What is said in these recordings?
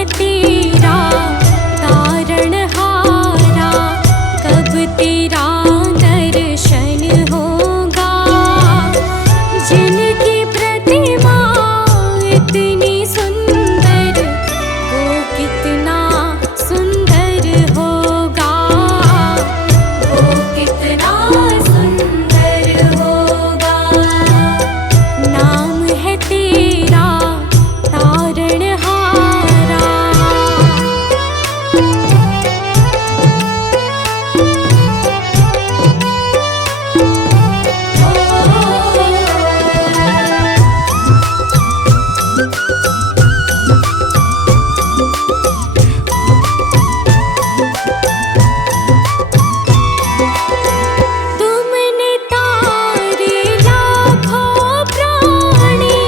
है तेरा तारणहारा, कब तेरा दर्शन होगा। जिनकी प्रतिमा इतनी सुंदर, वो कितना सुंदर होगा, वो कितना सुंदर होगा। नाम है तेरा तारणहारा। तुमने तारे लाखों प्राणी,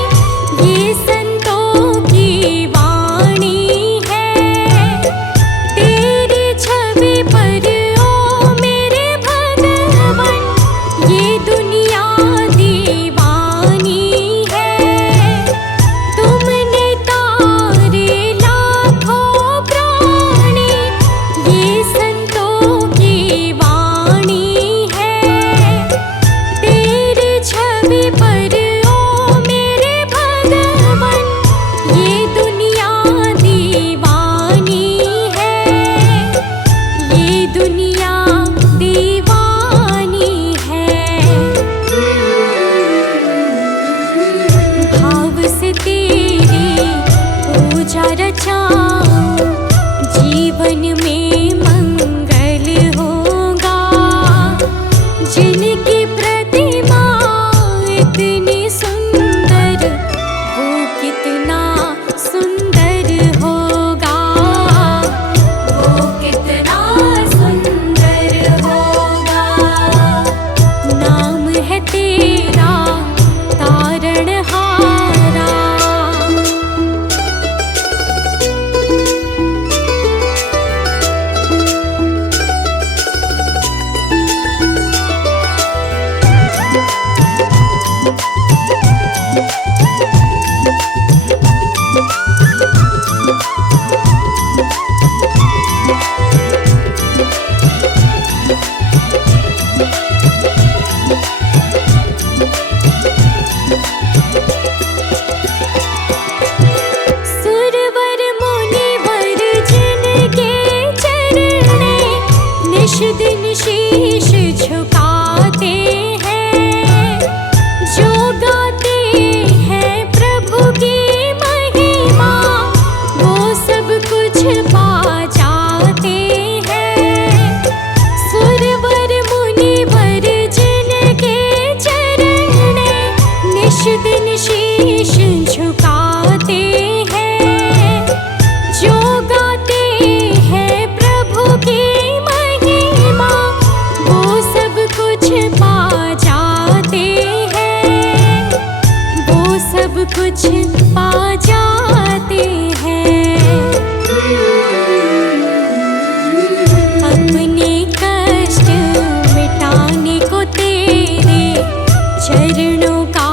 ये संतों की वाणी है। तेरी छवि पर ओ मेरे भगवन, ये दुनिया दीवानी है। तुमने तारे लाखों प्राणी, ये संतों की वाणी है। तेरी छवि पर ओ मेरे भगवन, ये दुनिया दीवानी है, ये दुनिया दीवानी है। भाव से तेरी पूजा रचाऊं, जीवन में मंगल होगा। जिनकी प्रतिमा इतनी सुंदर, वो कितना सुंदर होगा, वो कितना सुंदर होगा। नाम है तेरा तारणहारा। सुरवर मुनिवर जिनके चरणे, निश दिन शीश झुकाते हैं। जो गाते हैं प्रभु की महिमा, वो सब कुछ पा जाते हैं। सुरवर मुनिवर जिनके चरणे, निश दिन शीश झुकाते हैं। जो गाते हैं प्रभु की महिमा, वो सब कुछ पा जाते हैं, वो सब कुछ पा जाते हैं। अपने कष्ट मिटाने को तेरे चरणों का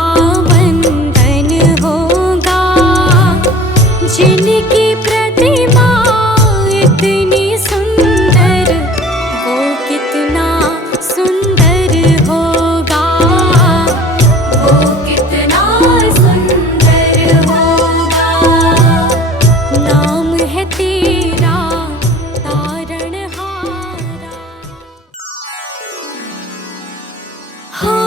वंदन होगा। जिनकी प्रतिमा इतनी सुंदर, वो कितना सुंदर होगा, वो कितना सुंदर होगा। नाम है तेरा तारणहारा। हो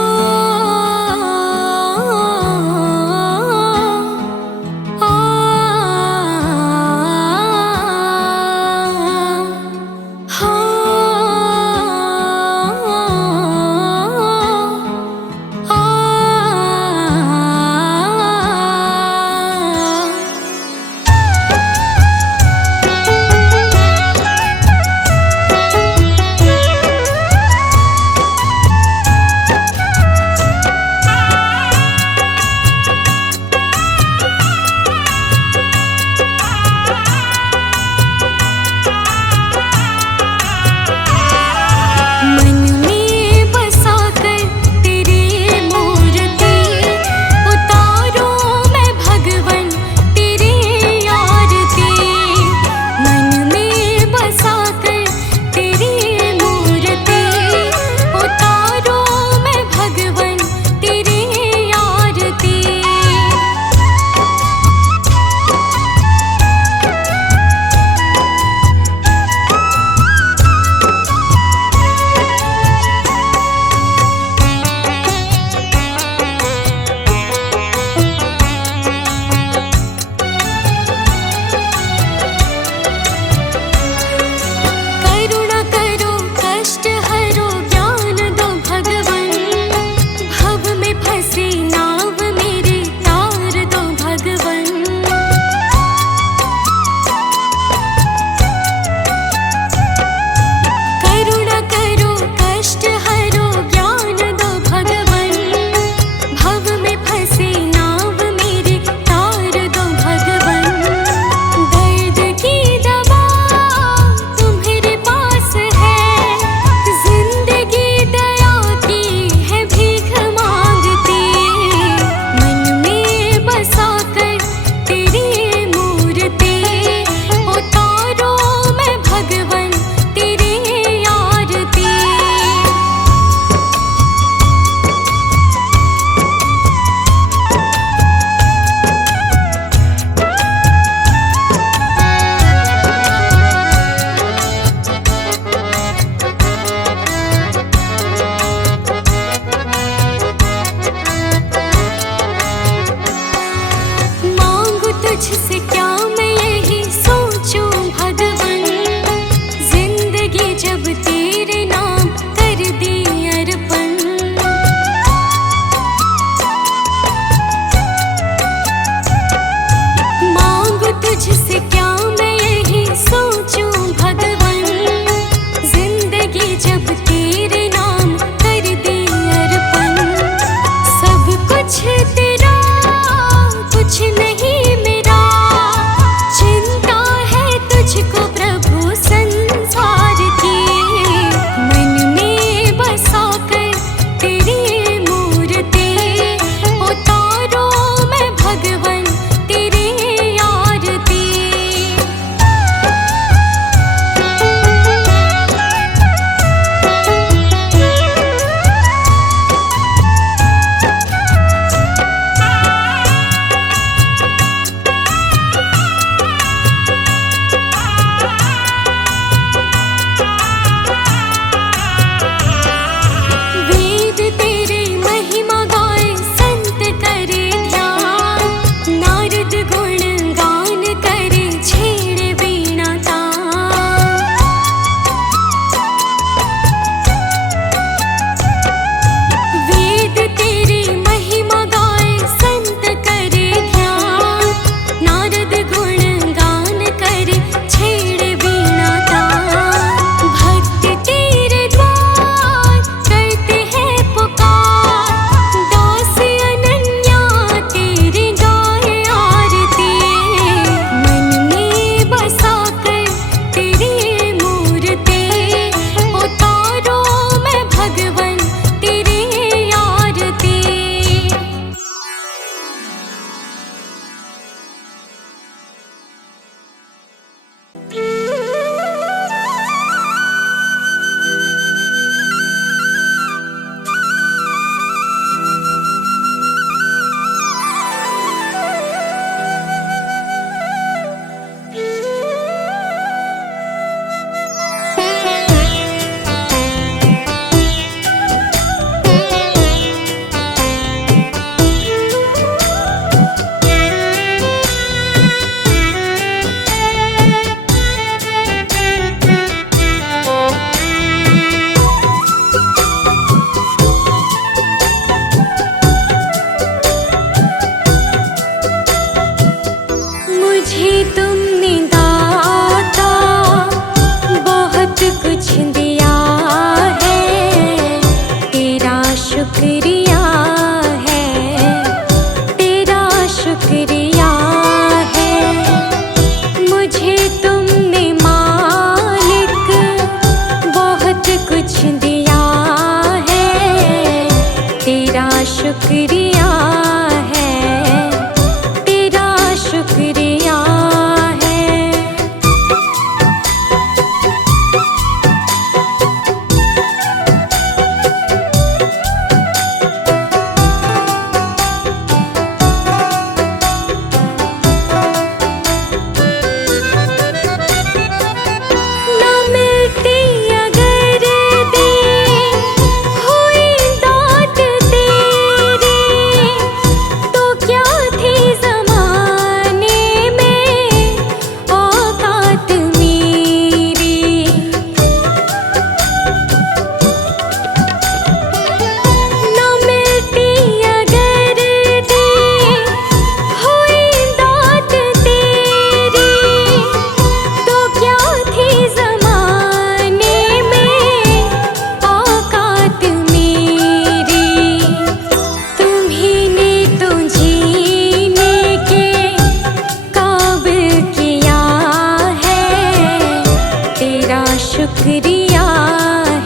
शुक्रिया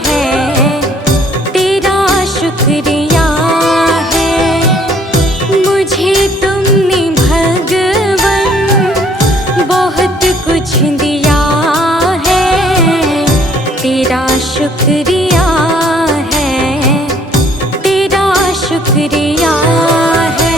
है, तेरा शुक्रिया है। मुझे तुमने भगवन बहुत कुछ दिया है, तेरा शुक्रिया है, तेरा शुक्रिया है।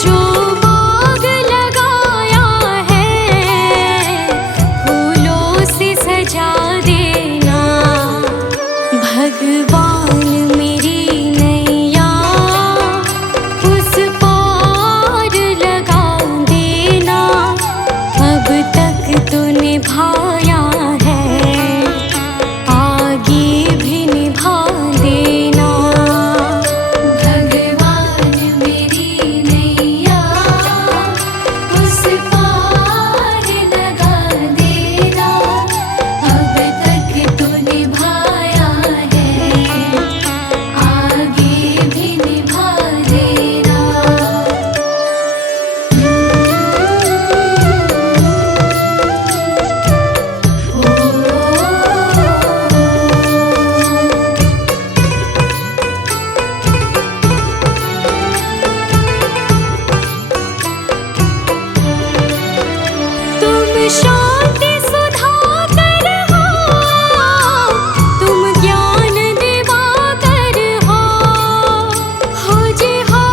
जो बाग लगाया है फूलों से सजा देना। भगवान मेरी नैया उस पार लगा देना। अब तक तो निभाया है, आगे भी निभा देना। भगवान मेरी नैया उस पार लगा देना। अब तक तो निभाया है, आगे भी निभा देना। तुम शांति सुधाकर हो, तुम ज्ञान दिवाकर हो जी हो।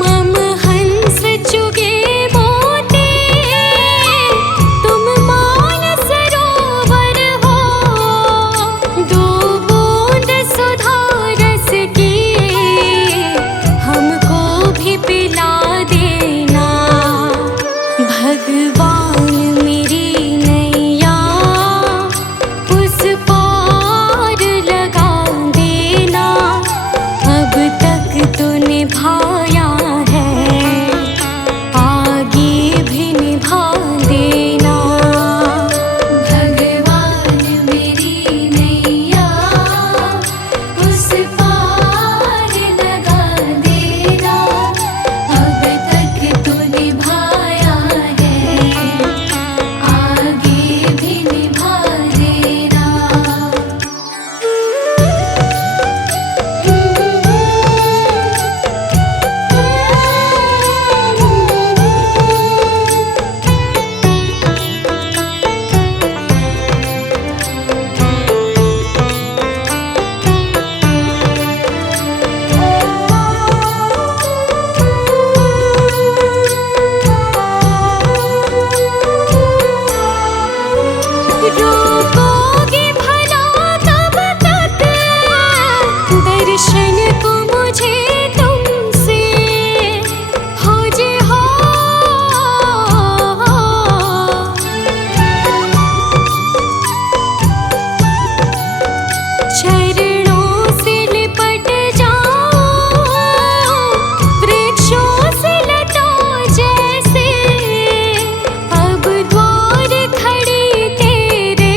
मम हंस चुगे मोती, तुम मान सरोवर हो। दो बूंद सुधा रस की हमको भी पिला देना। भगवान मेरी नैया उस पार लगा देना। अब तक तो निभाया है, आगे भी निभा देना। भगवान मेरी नैया उस पार लगा देना। अब तक तो निभाया है, आगे भी निभा देना। रोकोगे भला कब तक दर्शन को मुझे तुमसे हो जी हो। चरणों से लिपट जाओ वृक्षों से लता जैसे। अब द्वार खड़ी तेरे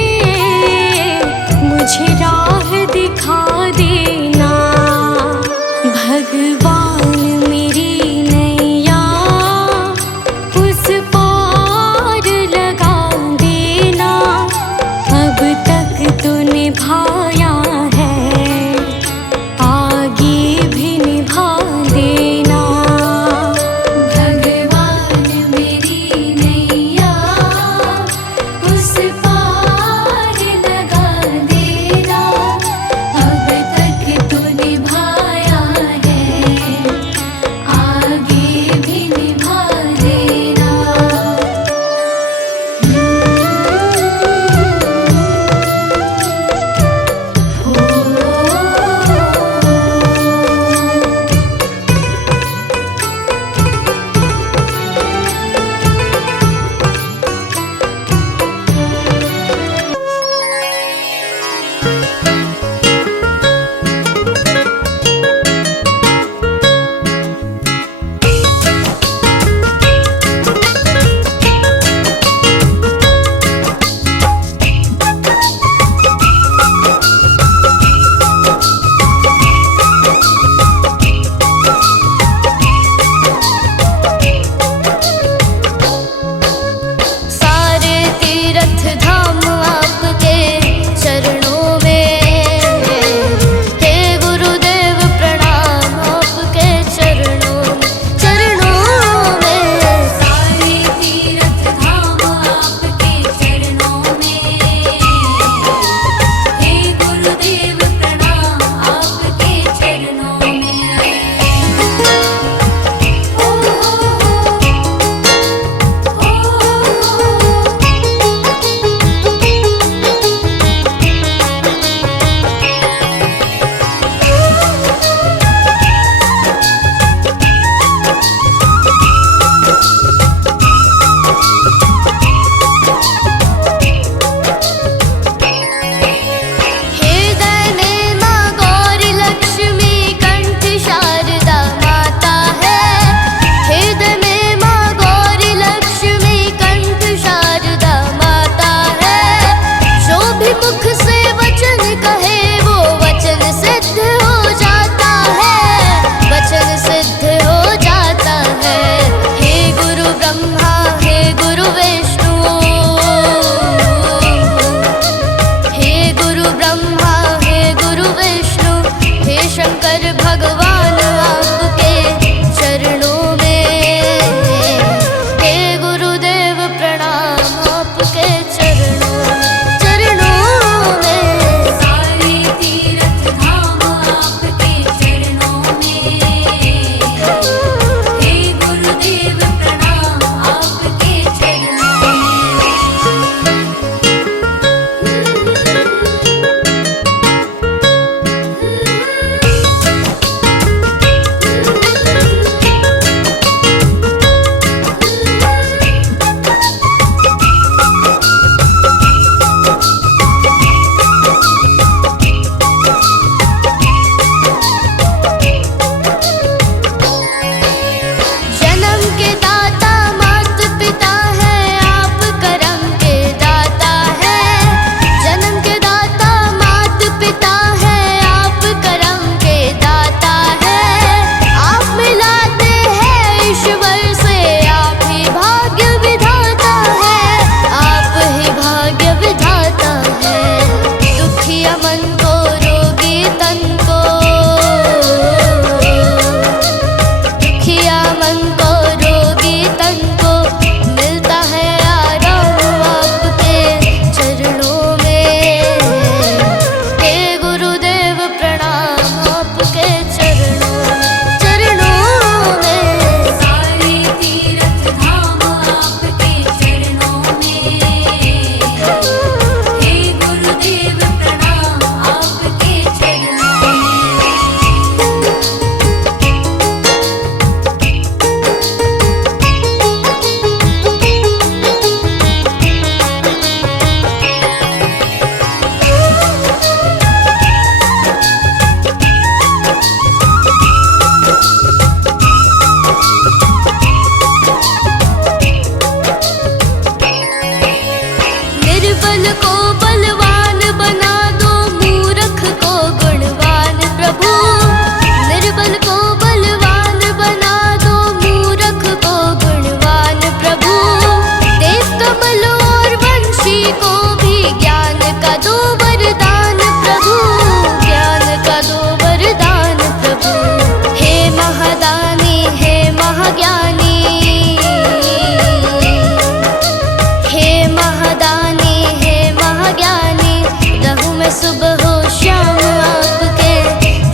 सुबह हो शाम आपके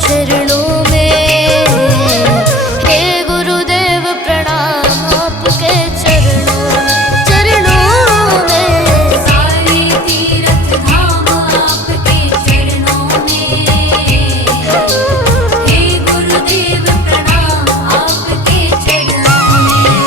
चरणों में। हे गुरुदेव प्रणाम आपके चरणों में। सारे तीर्थ धाम आपके चरणों में। हे गुरुदेव प्रणाम आपके चरणों में।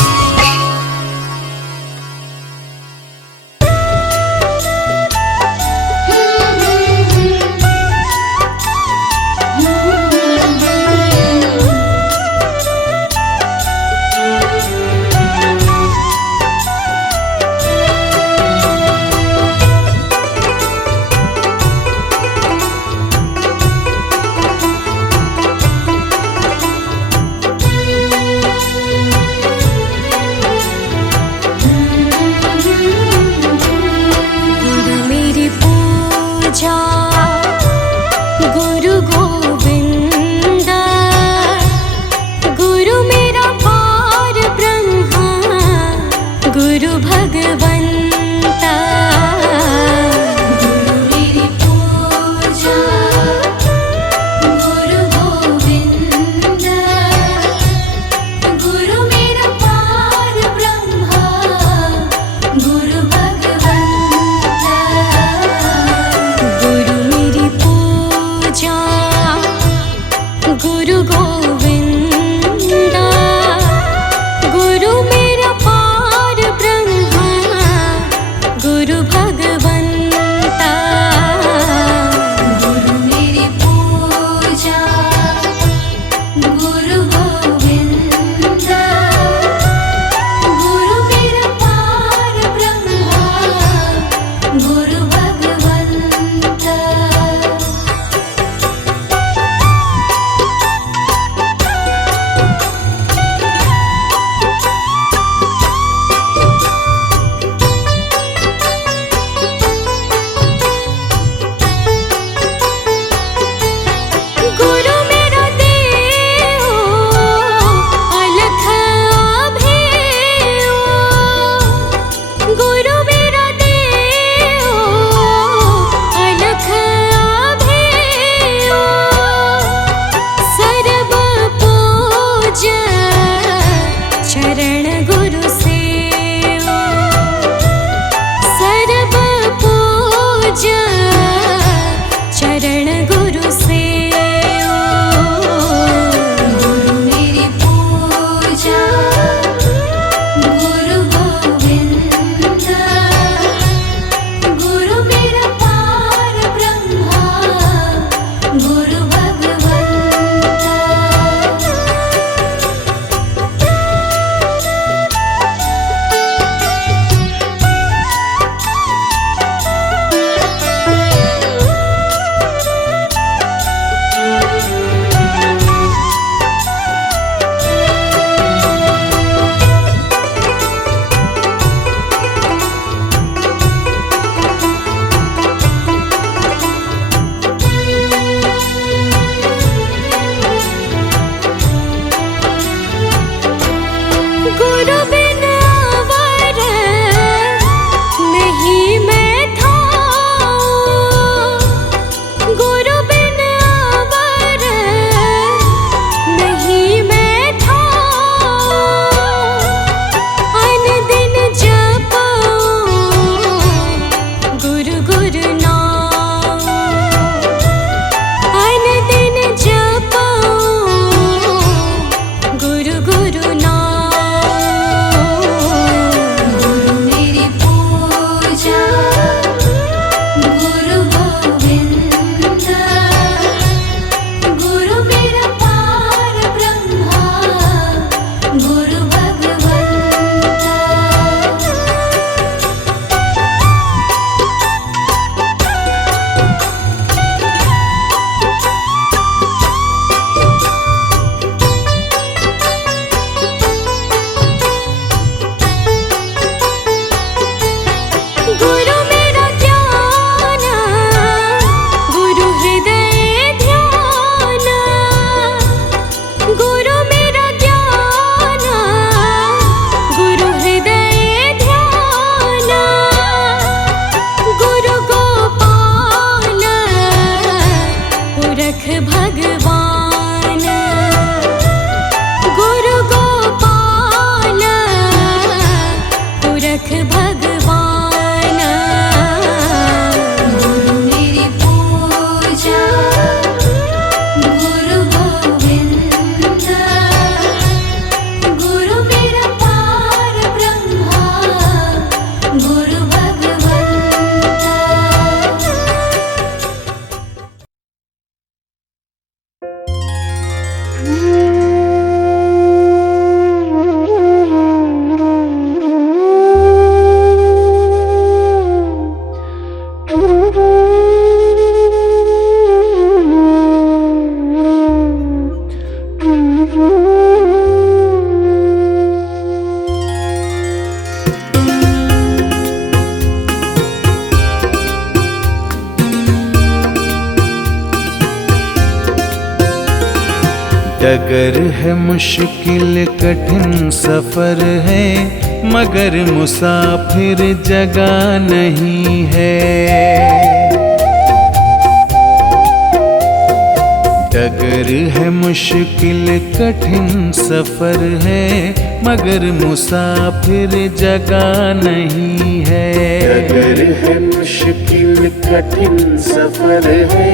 डगर है मुश्किल कठिन सफर है, मगर मुसाफिर जगह नहीं है। डगर है मुश्किल कठिन सफर है, मगर मुसाफिर जगह नहीं है। डगर है मुश्किल कठिन सफर है,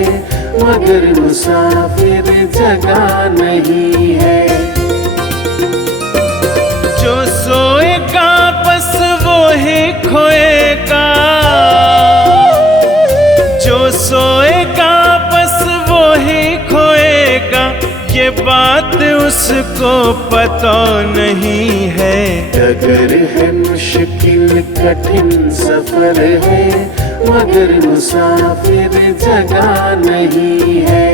मगर मुसाफिर जगह नहीं है। जो सोएगा बस वो ही खोएगा, जो सोएगा बस वो ही खोएगा, ये बात उसको पता नहीं है। डगर है मुश्किल कठिन सफर है, मगर मुसाफिर जगह नहीं है।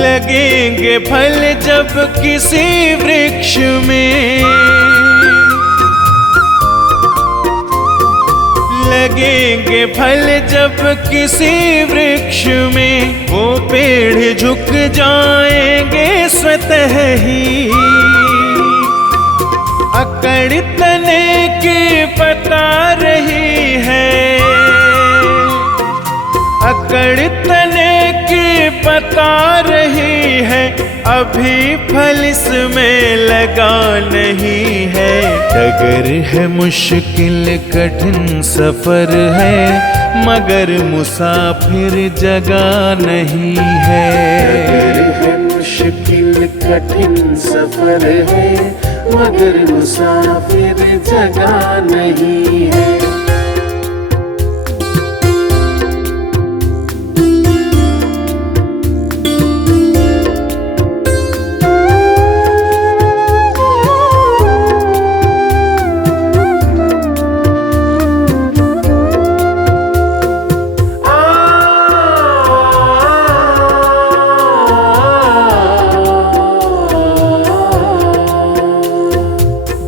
लगेंगे फल जब किसी वृक्ष में, लगेंगे फल जब किसी वृक्ष में, वो पेड़ झुक जाएंगे स्वतः ही। अकड़ तने की बता रही है, अकड़ तने की बता रही है, अभी फल इसमें लगा नहीं है। डगर है मुश्किल कठिन सफर है, मगर मुसाफिर जगह नहीं है। डगर है मुश्किल कठिन सफर है, मगर मुसाफिर जगह नहीं है।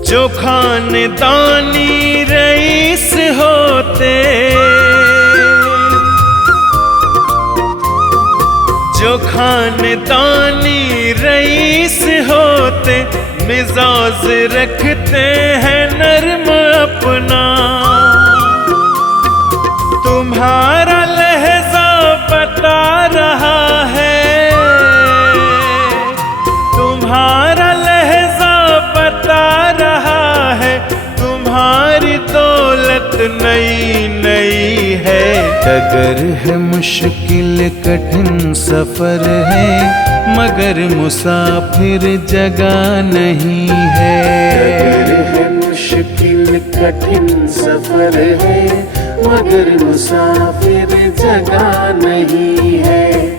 जो खानदानी रईस होते, जो खानदानी रईस होते, मिजाज रखते हैं नर्म अपना। तुम्हारा लहजा बता रहा है, तुम्हारा लहजा बता रहा है, तुम्हारी दौलत नई नई है। डगर है मुश्किल कठिन सफर है, मगर मुसाफिर जगह नहीं है। डगर है मुश्किल कठिन सफर है, मगर मुसाफिर जगह नहीं है।